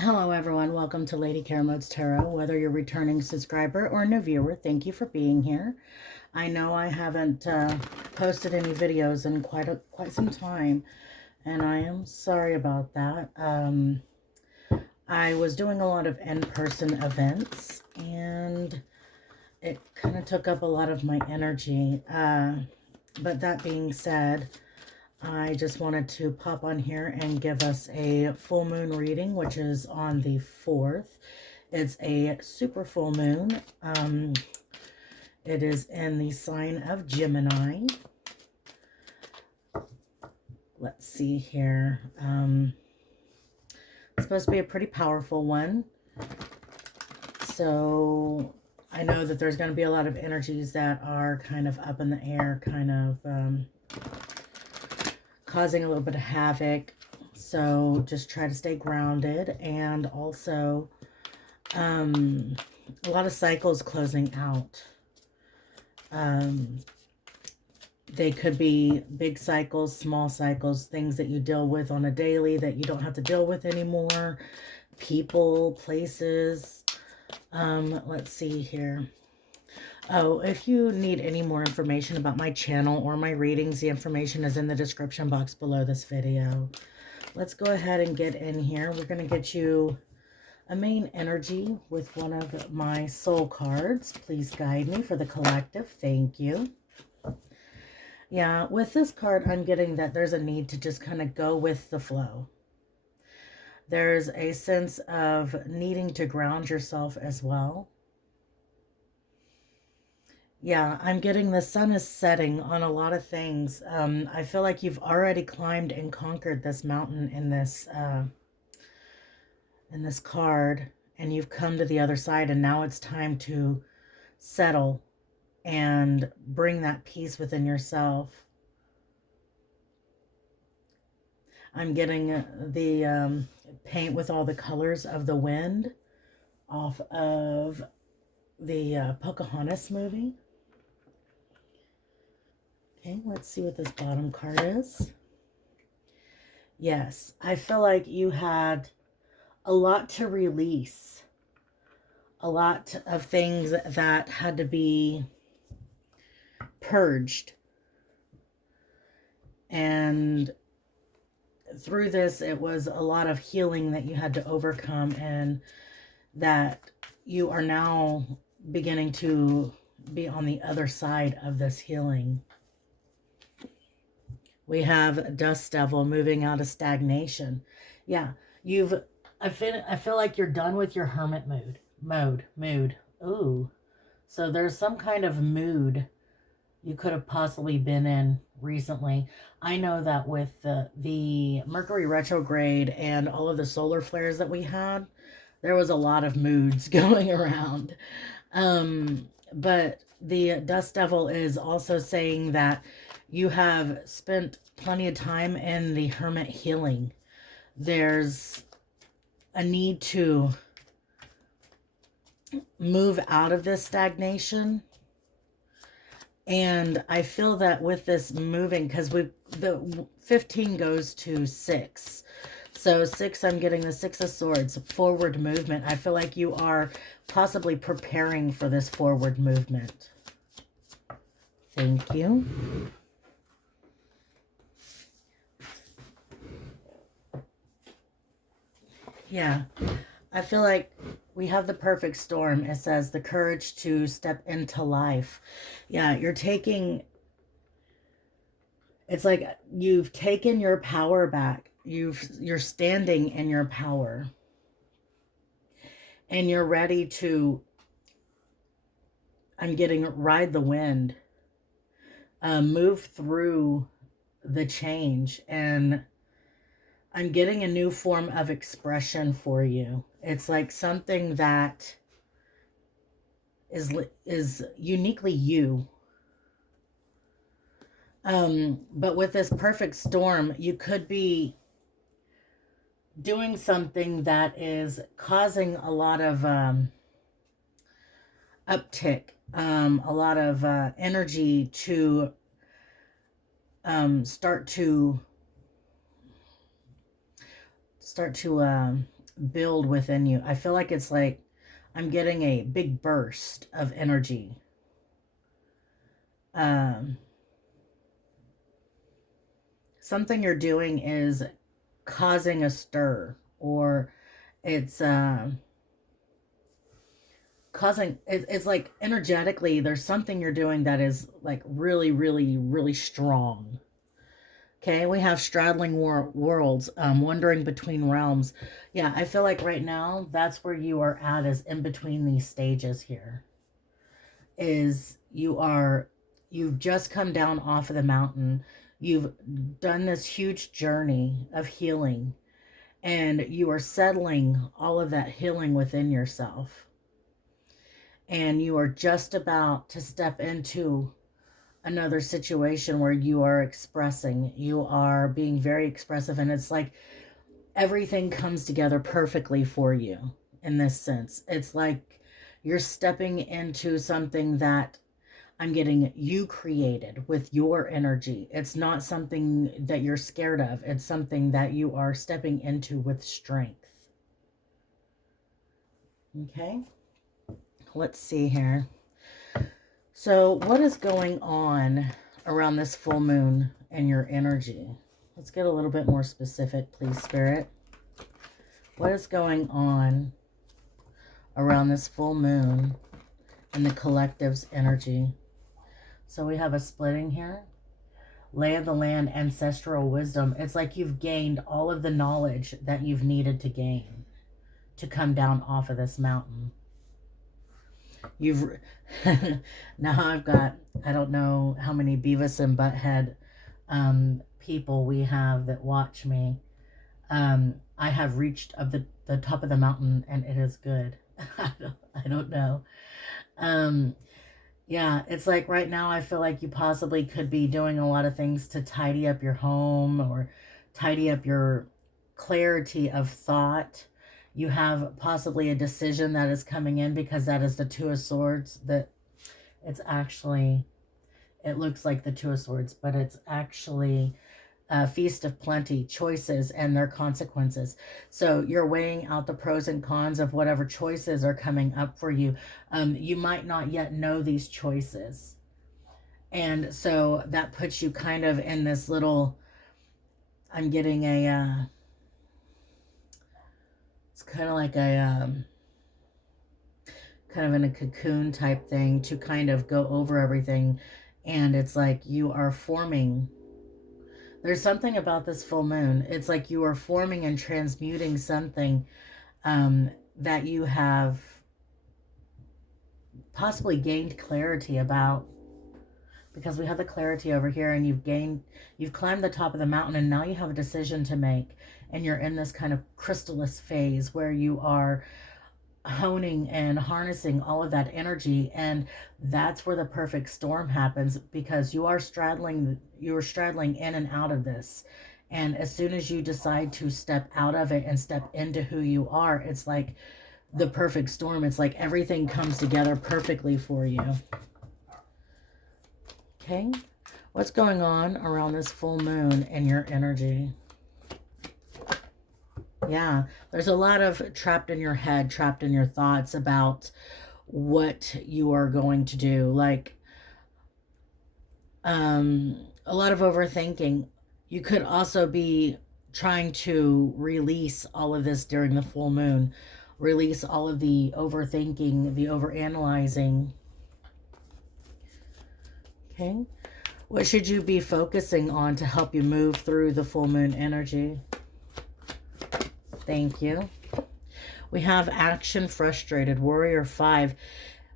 Hello everyone, welcome to Lady Caramode's Tarot. Whether you're a returning subscriber or a new viewer, thank you for being here. I know I haven't posted any videos in quite some time, and I am sorry about that. I was doing a lot of in-person events, and it kind of took up a lot of my energy. But that being said, I just wanted to pop on here and give us a full moon reading, which is on the 4th. It's a super full moon. It is in the sign of Gemini. Let's see here. It's supposed to be a pretty powerful one. So I know that there's going to be a lot of energies that are kind of up in the air, kind of causing a little bit of havoc. So just try to stay grounded, and also a lot of cycles closing out. They could be big cycles, small cycles, things that you deal with on a daily that you don't have to deal with anymore. People, places. Let's see here. Oh, if you need any more information about my channel or my readings, the information is in the description box below this video. Let's go ahead and get in here. We're going to get you a main energy with one of my soul cards. Please guide me for the collective. Thank you. Yeah, with this card, I'm getting that there's a need to just kind of go with the flow. There's a sense of needing to ground yourself as well. Yeah, I'm getting the sun is setting on a lot of things. I feel like you've already climbed and conquered this mountain in this card, and you've come to the other side, and now it's time to settle and bring that peace within yourself. I'm getting the paint with all the colors of the wind off of the Pocahontas movie. Okay, let's see what this bottom card is. Yes, I feel like you had a lot to release. A lot of things that had to be purged. And through this, it was a lot of healing that you had to overcome, and that you are now beginning to be on the other side of this healing. We have Dust Devil moving out of stagnation. Yeah, I feel like you're done with your hermit mood. Ooh. So there's some kind of mood you could have possibly been in recently. I know that with the Mercury retrograde and all of the solar flares that we had, there was a lot of moods going around. But the Dust Devil is also saying that you have spent plenty of time in the hermit healing. There's a need to move out of this stagnation. And I feel that with this moving, because the 15 goes to 6. So 6, I'm getting the 6 of Swords, forward movement. I feel like you are possibly preparing for this forward movement. Thank you. Yeah, I feel like we have the perfect storm. It says the courage to step into life. Yeah, you're taking, it's like you've taken your power back. You're standing in your power. And you're ready to, I'm getting ride the wind. Move through the change, and I'm getting a new form of expression for you. It's like something that is uniquely you. But with this perfect storm, you could be doing something that is causing a lot of uptick, a lot of energy to start to build within you. I feel like it's like I'm getting a big burst of energy. Something you're doing is causing a stir, or it's causing it's like energetically there's something you're doing that is like really, really, really strong. Okay, we have straddling worlds, wandering between realms. Yeah, I feel like right now that's where you are at, is in between these stages here. Is you've just come down off of the mountain. You've done this huge journey of healing, and you are settling all of that healing within yourself. And you are just about to step into another situation where you are expressing, you are being very expressive, and it's like everything comes together perfectly for you in this sense. It's like you're stepping into something that I'm getting you created with your energy. It's not something that you're scared of. It's something that you are stepping into with strength. Okay, let's see here. So what is going on around this full moon and your energy? Let's get a little bit more specific, please, Spirit. What is going on around this full moon and the collective's energy? So we have a splitting here. Lay of the land, ancestral wisdom. It's like you've gained all of the knowledge that you've needed to gain to come down off of this mountain. You've now I've got, I don't know how many Beavis and Butthead people we have that watch me. I have reached of the top of the mountain, and it is good. I don't know. Yeah, it's like right now I feel like you possibly could be doing a lot of things to tidy up your home or tidy up your clarity of thought. You have possibly a decision that is coming in, because that is the Two of Swords. That it's actually, it looks like the Two of Swords, but it's actually a Feast of Plenty, choices and their consequences. So you're weighing out the pros and cons of whatever choices are coming up for you. You might not yet know these choices. And so that puts you kind of in this little, I'm getting a, it's kind of like a, kind of in a cocoon type thing to kind of go over everything. And it's like you are forming. There's something about this full moon. It's like you are forming and transmuting something that you have possibly gained clarity about. Because we have the clarity over here, and you've climbed the top of the mountain, and now you have a decision to make. And you're in this kind of chrysalis phase where you are honing and harnessing all of that energy, and that's where the perfect storm happens, because you're straddling in and out of this. And as soon as you decide to step out of it and step into who you are, it's like the perfect storm. It's like everything comes together perfectly for you. Okay, what's going on around this full moon and your energy? Yeah, there's a lot of trapped in your head, trapped in your thoughts about what you are going to do. Like, a lot of overthinking. You could also be trying to release all of this during the full moon. Release all of the overthinking, the overanalyzing. Okay. What should you be focusing on to help you move through the full moon energy? Thank you. We have action frustrated, warrior 5.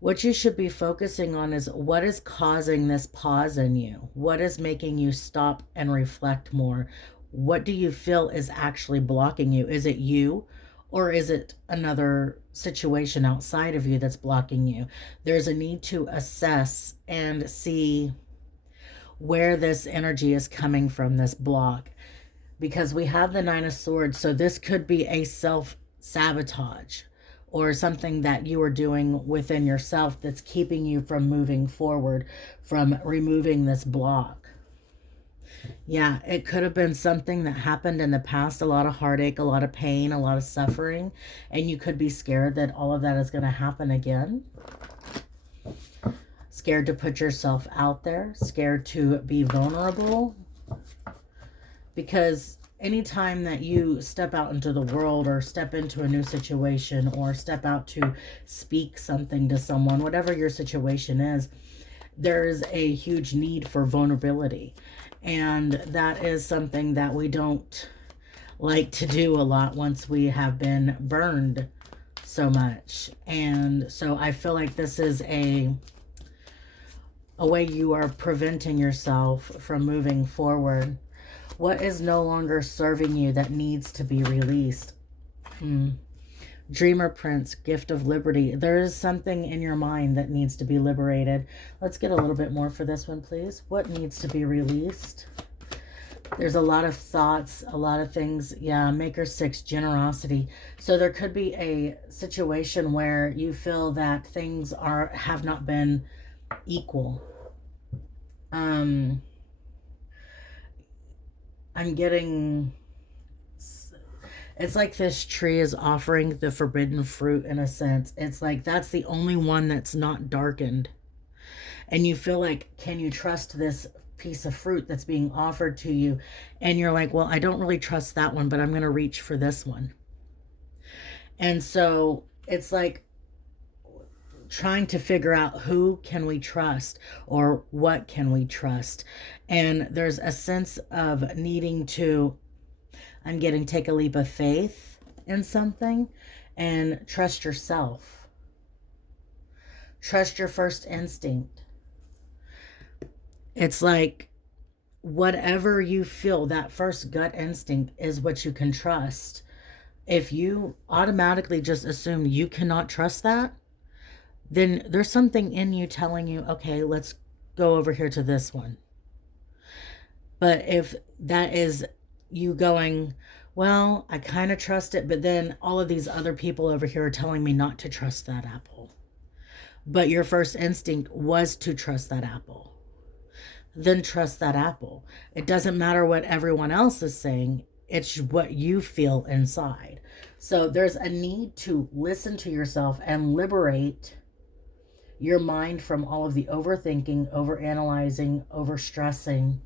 What you should be focusing on is what is causing this pause in you. What is making you stop and reflect more? What do you feel is actually blocking you? Is it you, or is it another situation outside of you that's blocking you? There's a need to assess and see where this energy is coming from, this block. Because we have the Nine of Swords, so this could be a self-sabotage or something that you are doing within yourself that's keeping you from moving forward, from removing this block. Yeah, it could have been something that happened in the past, a lot of heartache, a lot of pain, a lot of suffering, and you could be scared that all of that is going to happen again. Scared to put yourself out there, scared to be vulnerable, because anytime that you step out into the world or step into a new situation or step out to speak something to someone, whatever your situation is, there's a huge need for vulnerability. And that is something that we don't like to do a lot once we have been burned so much. And so I feel like this is a way you are preventing yourself from moving forward. What is no longer serving you that needs to be released? Dreamer Prince, Gift of Liberty. There is something in your mind that needs to be liberated. Let's get a little bit more for this one, please. What needs to be released? There's a lot of thoughts, a lot of things. Yeah, Maker 6, generosity. So there could be a situation where you feel that things have not been equal. I'm getting... It's like this tree is offering the forbidden fruit in a sense. It's like that's the only one that's not darkened. And you feel like, can you trust this piece of fruit that's being offered to you? And you're like, well, I don't really trust that one, but I'm going to reach for this one. And so it's like trying to figure out who can we trust or what can we trust. And there's a sense of needing to... I'm getting take a leap of faith in something and trust yourself. Trust your first instinct. It's like whatever you feel, that first gut instinct is what you can trust. If you automatically just assume you cannot trust that, then there's something in you telling you, okay, let's go over here to this one. But if that is you going, well, I kind of trust it, but then all of these other people over here are telling me not to trust that apple. But your first instinct was to trust that apple. Then trust that apple. It doesn't matter what everyone else is saying. It's what you feel inside. So there's a need to listen to yourself and liberate your mind from all of the overthinking, overanalyzing, overstressing.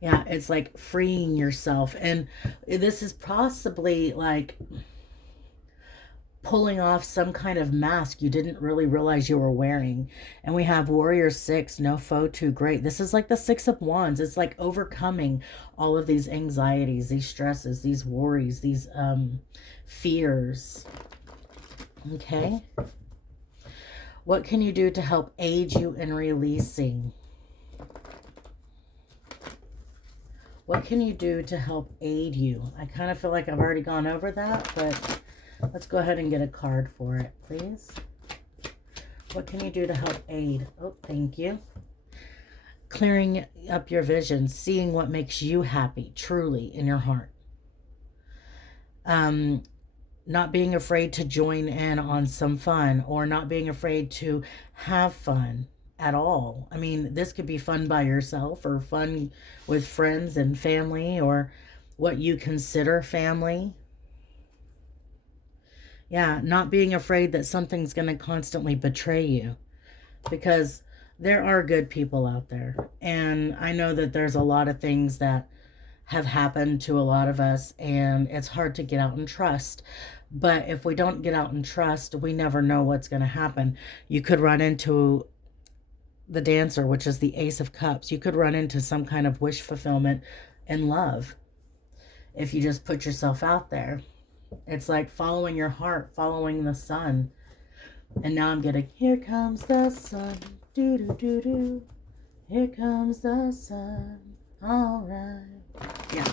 Yeah, it's like freeing yourself. And this is possibly like pulling off some kind of mask you didn't really realize you were wearing. And we have Warrior 6, no foe too great. This is like the 6 of Wands. It's like overcoming all of these anxieties, these stresses, these worries, these fears. Okay. What can you do to help aid you in releasing? What can you do to help aid you? I kind of feel like I've already gone over that, but let's go ahead and get a card for it, please. What can you do to help aid? Oh, thank you. Clearing up your vision, seeing what makes you happy, truly, in your heart. Not being afraid to join in on some fun, or not being afraid to have fun at all. I mean, this could be fun by yourself or fun with friends and family, or what you consider family. Yeah, not being afraid that something's going to constantly betray you, because there are good people out there. And I know that there's a lot of things that have happened to a lot of us, and it's hard to get out and trust. But if we don't get out and trust, we never know what's going to happen. You could run into the Dancer, which is the Ace of Cups. You could run into some kind of wish fulfillment in love if you just put yourself out there. It's like following your heart, following the sun. And now I'm getting, here comes the sun, do do do do. Here comes the sun. All right. Yeah.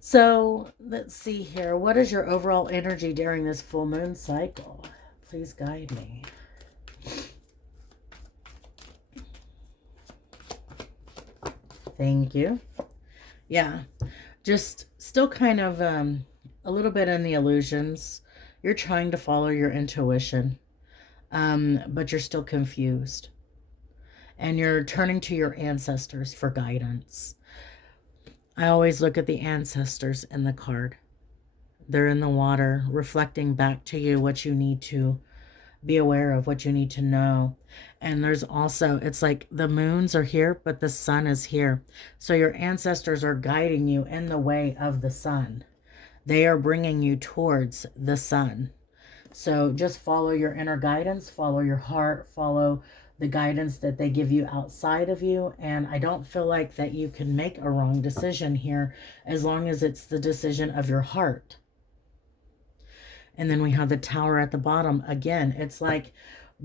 So let's see here. What is your overall energy during this full moon cycle? Please guide me. Thank you. Yeah, just still kind of a little bit in the illusions. You're trying to follow your intuition, but you're still confused. and you're turning to your ancestors for guidance. I always look at the ancestors in the card. They're in the water, reflecting back to you what you need to be aware of, what you need to know. And there's also, it's like the moons are here, but the sun is here. So your ancestors are guiding you in the way of the sun. They are bringing you towards the sun. So just follow your inner guidance, follow your heart, follow the guidance that they give you outside of you. And I don't feel like that you can make a wrong decision here as long as it's the decision of your heart. And then we have the Tower at the bottom. Again, it's like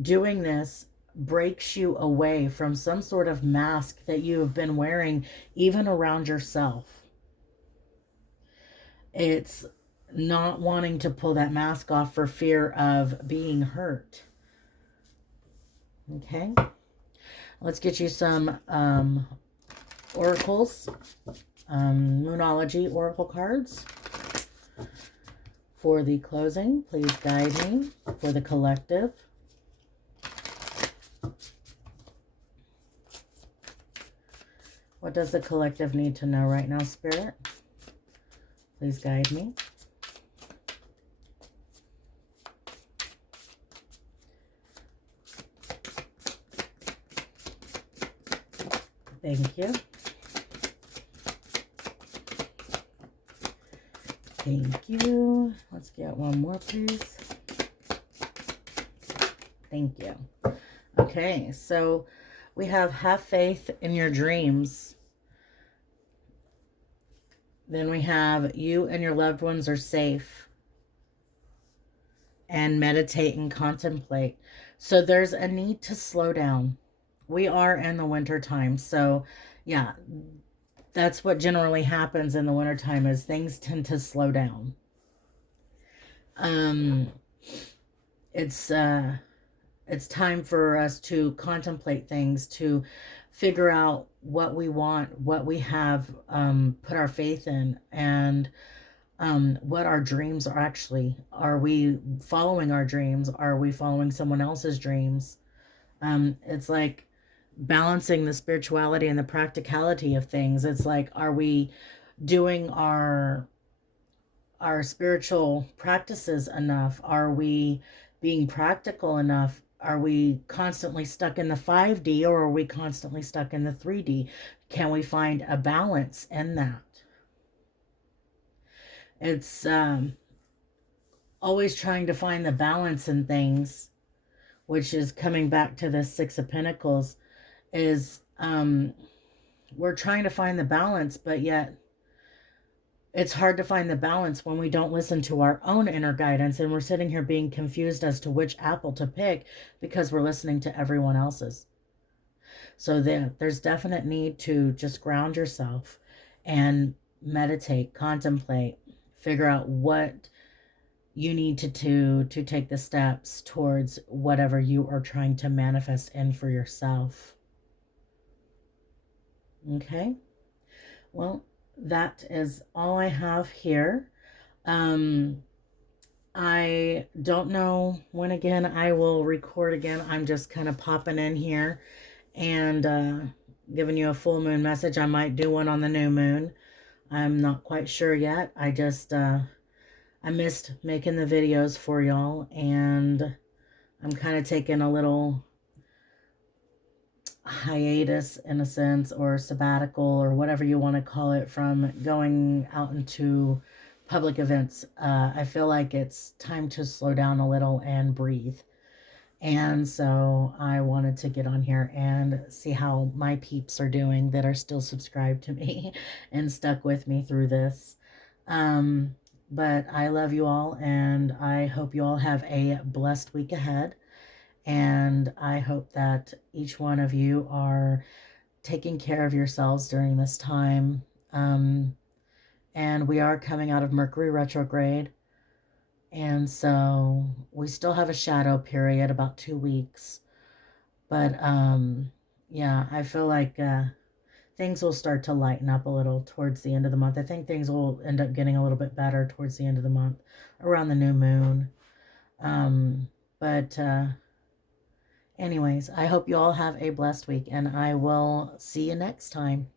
doing this breaks you away from some sort of mask that you have been wearing, even around yourself. It's not wanting to pull that mask off for fear of being hurt. Okay. Let's get you some oracles, Moonology oracle cards. For the closing, please guide me. For the collective. What does the collective need to know right now, Spirit? Please guide me. Thank you. Thank you. Let's get one more, please. Thank you. Okay, so we have faith in your dreams. Then we have you and your loved ones are safe. And meditate and contemplate. So there's a need to slow down. We are in the winter time, so yeah, that's what generally happens in the wintertime is things tend to slow down. It's time for us to contemplate things, to figure out what we want, what we have put our faith in, and what our dreams are actually. Are we following our dreams? Are we following someone else's dreams? It's like balancing the spirituality and the practicality of things. It's like, are we doing our spiritual practices enough? Are we being practical enough? Are we constantly stuck in the 5D or are we constantly stuck in the 3D? Can we find a balance in that? It's always trying to find the balance in things, which is coming back to the Six of Pentacles, is we're trying to find the balance, but yet it's hard to find the balance when we don't listen to our own inner guidance, and we're sitting here being confused as to which apple to pick because we're listening to everyone else's. So there's definite need to just ground yourself and meditate, contemplate, figure out what you need to take the steps towards whatever you are trying to manifest in for yourself. Okay. Well, that is all I have here. I don't know when again I will record again. I'm just kind of popping in here and giving you a full moon message. I might do one on the new moon. I'm not quite sure yet. I just I missed making the videos for y'all, and I'm kind of taking a little hiatus in a sense, or sabbatical, or whatever you want to call it, from going out into public events. I feel like it's time to slow down a little and breathe. And so I wanted to get on here and see how my peeps are doing that are still subscribed to me and stuck with me through this. But I love you all, and I hope you all have a blessed week ahead. And I hope that each one of you are taking care of yourselves during this time. And we are coming out of Mercury retrograde. And so we still have a shadow period, about 2 weeks. But yeah, I feel like things will start to lighten up a little towards the end of the month. I think things will end up getting a little bit better towards the end of the month, around the new moon. But Anyways, I hope you all have a blessed week, and I will see you next time.